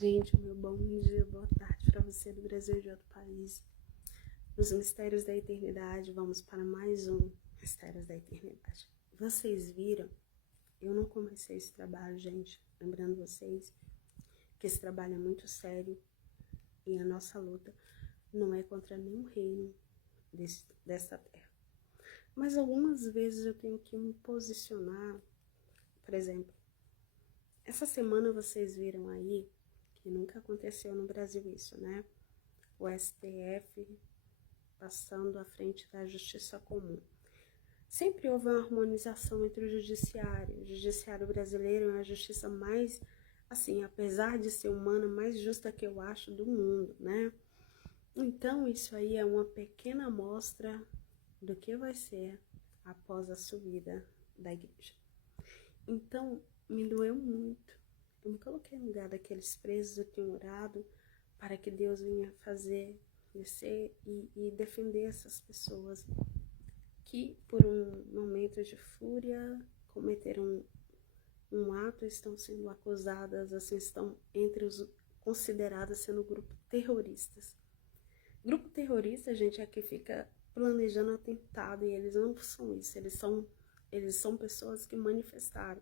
Gente, meu bom dia, boa tarde para você do Brasil e de outro país. Nos Mistérios da Eternidade, vamos para mais um Mistérios da Eternidade. Vocês viram? Eu não comecei esse trabalho, gente, lembrando vocês que esse trabalho é muito sério e a nossa luta não é contra nenhum reino desta terra. Mas algumas vezes eu tenho que me posicionar, por exemplo, essa semana vocês viram aí que nunca aconteceu no Brasil isso, né? O STF passando à frente da justiça comum. Sempre houve uma harmonização entre o judiciário brasileiro é a justiça mais, assim, apesar de ser humana, mais justa que eu acho do mundo, né? Então, isso aí é uma pequena amostra do que vai ser após a subida da igreja. Então, me doeu muito. Eu me coloquei no lugar daqueles presos, eu tinha orado para que Deus venha fazer, descer e defender essas pessoas que, por um momento de fúria, cometeram um ato e estão sendo acusadas, assim, estão entre os consideradas sendo grupo terroristas. Grupo terrorista, gente, é que fica planejando atentado e eles não são isso, eles são pessoas que manifestaram.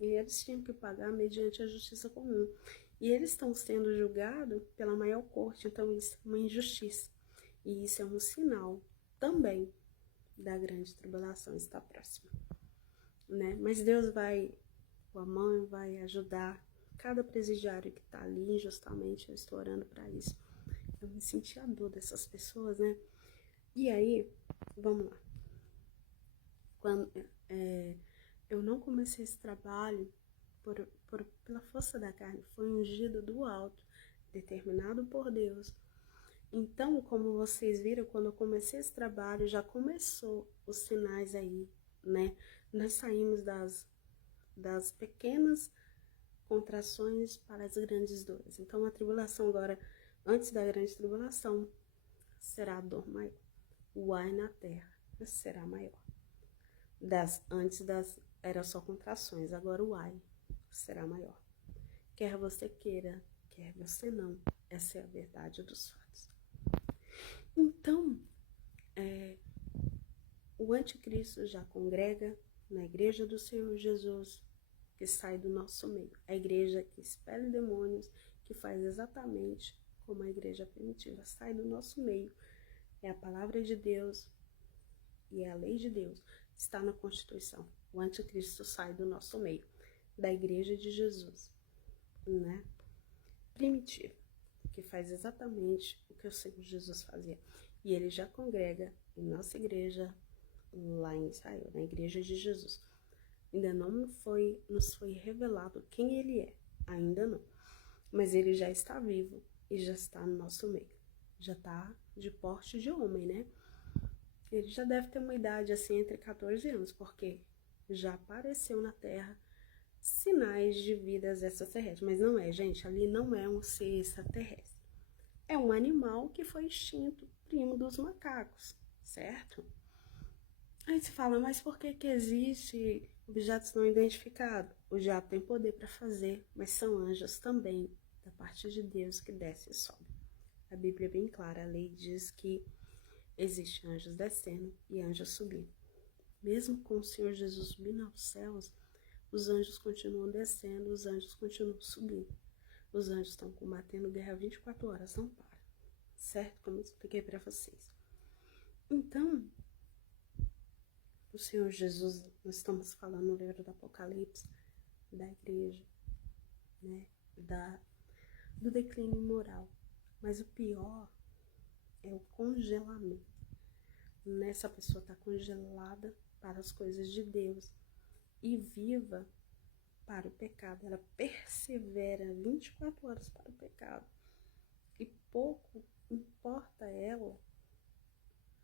E eles tinham que pagar mediante a justiça comum. E eles estão sendo julgados pela maior corte, então isso é uma injustiça. E isso é um sinal também da grande tribulação está próxima, né? Mas Deus vai, o amor vai ajudar cada presidiário que está ali injustamente, eu estou orando para isso. Eu me senti a dor dessas pessoas, né? E aí, vamos lá. Quando eu não comecei esse trabalho pela força da carne, foi ungido do alto, determinado por Deus. Então, como vocês viram, quando eu comecei esse trabalho, já começou os sinais aí, né? Nós saímos das pequenas contrações para as grandes dores. Então, a tribulação agora, antes da grande tribulação, será a dor maior. O ai na terra será maior. Antes era só contrações, agora o ai será maior. Quer você queira, quer você não, essa é a verdade dos fatos. Então, o anticristo já congrega na igreja do Senhor Jesus, que sai do nosso meio. A igreja que expele demônios, que faz exatamente como a igreja primitiva, sai do nosso meio. É a palavra de Deus e é a lei de Deus. Está na Constituição. O anticristo sai do nosso meio, da igreja de Jesus, né? Primitiva, que faz exatamente o que o Senhor Jesus fazia. E ele já congrega em nossa igreja lá em Israel, na igreja de Jesus. Ainda não nos foi revelado quem ele é, ainda não. Mas ele já está vivo e já está no nosso meio. Já está de porte de homem, né? Ele já deve ter uma idade assim entre 14 anos, porque já apareceu na Terra sinais de vidas extraterrestres. Mas não é, gente, ali não é um ser extraterrestre. É um animal que foi extinto, primo dos macacos, certo? Aí se fala, mas por que existe objetos não identificados? O diabo tem poder para fazer, mas são anjos também, da parte de Deus, que desce e sobe. A Bíblia é bem clara, a lei diz que existem anjos descendo e anjos subindo. Mesmo com o Senhor Jesus subindo aos céus, os anjos continuam descendo, os anjos continuam subindo. Os anjos estão combatendo guerra 24 horas, não para. Certo? Como eu expliquei para vocês. Então, o Senhor Jesus, nós estamos falando no livro do Apocalipse, da igreja, né? Do declínio moral. Mas o pior é o congelamento. Essa pessoa está congelada para as coisas de Deus e viva para o pecado. Ela persevera 24 horas para o pecado. E pouco importa ela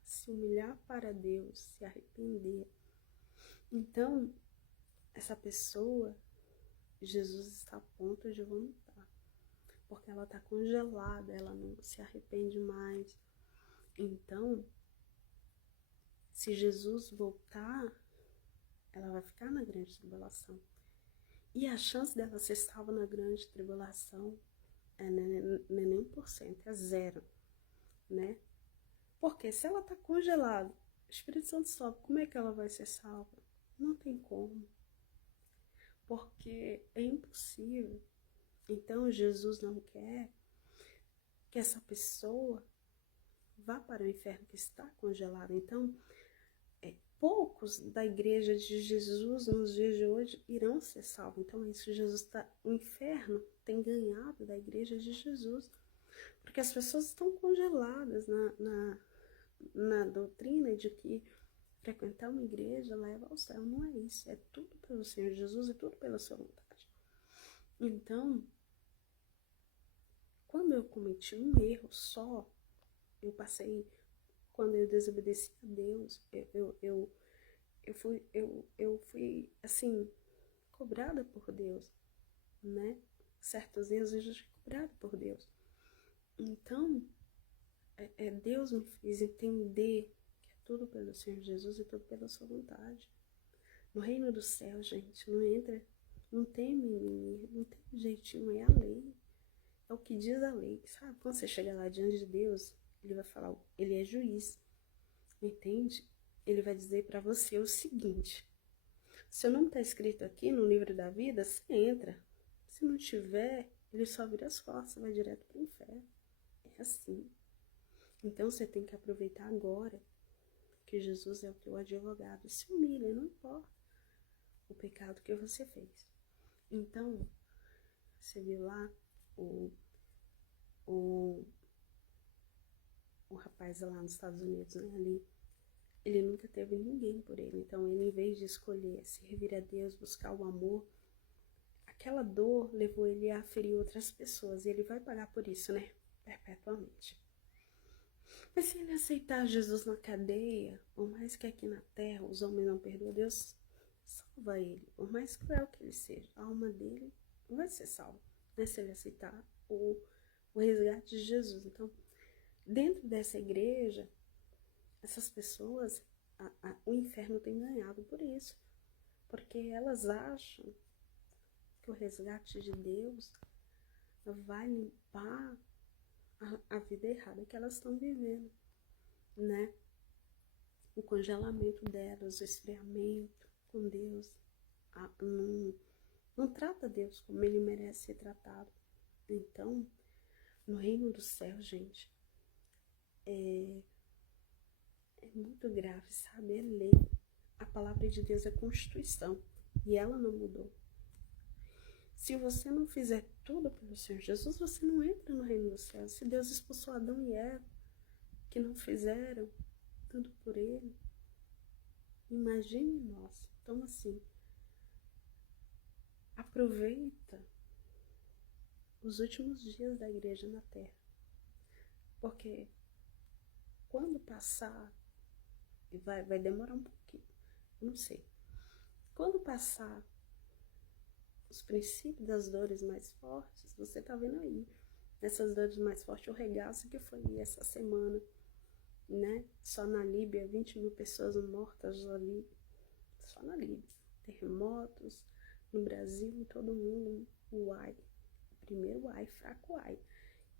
se humilhar para Deus, se arrepender. Então, essa pessoa, Jesus está a ponto de vomitar, porque ela está congelada, ela não se arrepende mais. Então, se Jesus voltar, ela vai ficar na grande tribulação. E a chance dela ser salva na grande tribulação não é nem 1%, é zero, né? Porque se ela está congelada, o Espírito Santo sobe, como é que ela vai ser salva? Não tem como. Porque é impossível. Então Jesus não quer que essa pessoa vá para o inferno que está congelado. Então, poucos da igreja de Jesus nos dias de hoje irão ser salvos. Então, é isso que Jesus está. O inferno tem ganhado da igreja de Jesus. Porque as pessoas estão congeladas na doutrina de que frequentar uma igreja leva ao céu. Não é isso. É tudo pelo Senhor Jesus e tudo pela sua vontade. Então, quando eu cometi um erro só, eu passei, quando eu desobedeci a Deus, eu fui, assim, cobrada por Deus, né? Certos erros eu já fui cobrada por Deus. Então, Deus me fez entender que é tudo pelo Senhor Jesus e tudo pela sua vontade. No reino do céu, gente, não entra, não tem mimimi, não tem jeitinho, é a lei. É o que diz a lei, sabe? Quando você chega lá diante de Deus, ele vai falar, ele é juiz, entende? Ele vai dizer para você o seguinte: se o nome está escrito aqui no livro da vida, você entra. Se não tiver, ele só vira as costas, vai direto para o inferno. É assim. Então você tem que aproveitar agora que Jesus é o teu advogado. Se humilha, não importa o pecado que você fez. Então, você viu lá o rapaz lá nos Estados Unidos, né, ali, ele nunca teve ninguém por ele. Então, ele, em vez de escolher servir a Deus, buscar o amor, aquela dor levou ele a ferir outras pessoas. E ele vai pagar por isso, né, perpetuamente. Mas se ele aceitar Jesus na cadeia, por mais que aqui na terra os homens não perdoam, Deus salva ele. Por mais cruel que ele seja, a alma dele não vai ser salva, né, se ele aceitar o resgate de Jesus. Então, dentro dessa igreja, essas pessoas, o inferno tem ganhado por isso. Porque elas acham que o resgate de Deus vai limpar a vida errada que elas estão vivendo, né? O congelamento delas, o esfriamento com Deus, não trata Deus como ele merece ser tratado. Então, no reino do céu, gente, é muito grave, sabe? É lei. A palavra de Deus é constituição e ela não mudou. Se você não fizer tudo pelo Senhor Jesus, você não entra no reino do céu. Se Deus expulsou Adão e Eva, que não fizeram tudo por ele, imagine nós. Então, assim, aproveita os últimos dias da igreja na terra. Porque quando passar, vai demorar um pouquinho, não sei. Quando passar os princípios das dores mais fortes, você tá vendo aí, essas dores mais fortes, o regaço que foi essa semana, né? Só na Líbia, 20.000 pessoas mortas ali, só na Líbia. Terremotos no Brasil, em todo mundo, uai. Primeiro uai, fraco uai.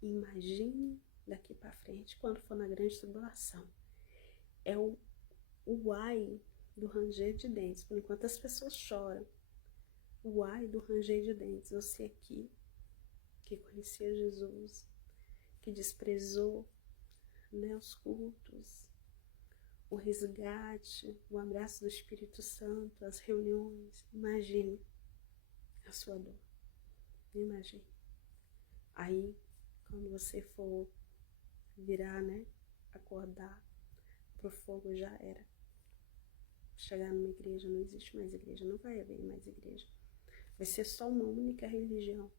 Imagine daqui para frente, quando for na grande tribulação. É o uai do ranger de dentes. Por enquanto as pessoas choram. O ai do ranger de dentes. Você aqui, que conhecia Jesus, que desprezou, né, os cultos, o resgate, o abraço do Espírito Santo, as reuniões. Imagine a sua dor. Imagine. Aí, quando você for virar, né, acordar pro fogo, já era. Chegar numa igreja, não existe mais igreja, não vai haver mais igreja. Vai ser só uma única religião.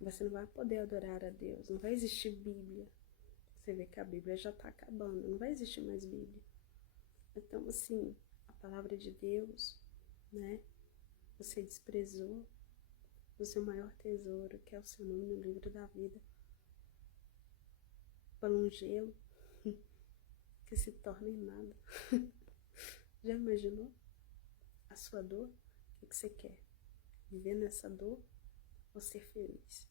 Você não vai poder adorar a Deus, não vai existir Bíblia. Você vê que a Bíblia já está acabando, não vai existir mais Bíblia. Então, assim, a palavra de Deus, né, você desprezou o seu maior tesouro, que é o seu nome no livro da vida, para um gelo que se torna em nada. Já imaginou a sua dor? O que você quer? Viver nessa dor ou ser feliz?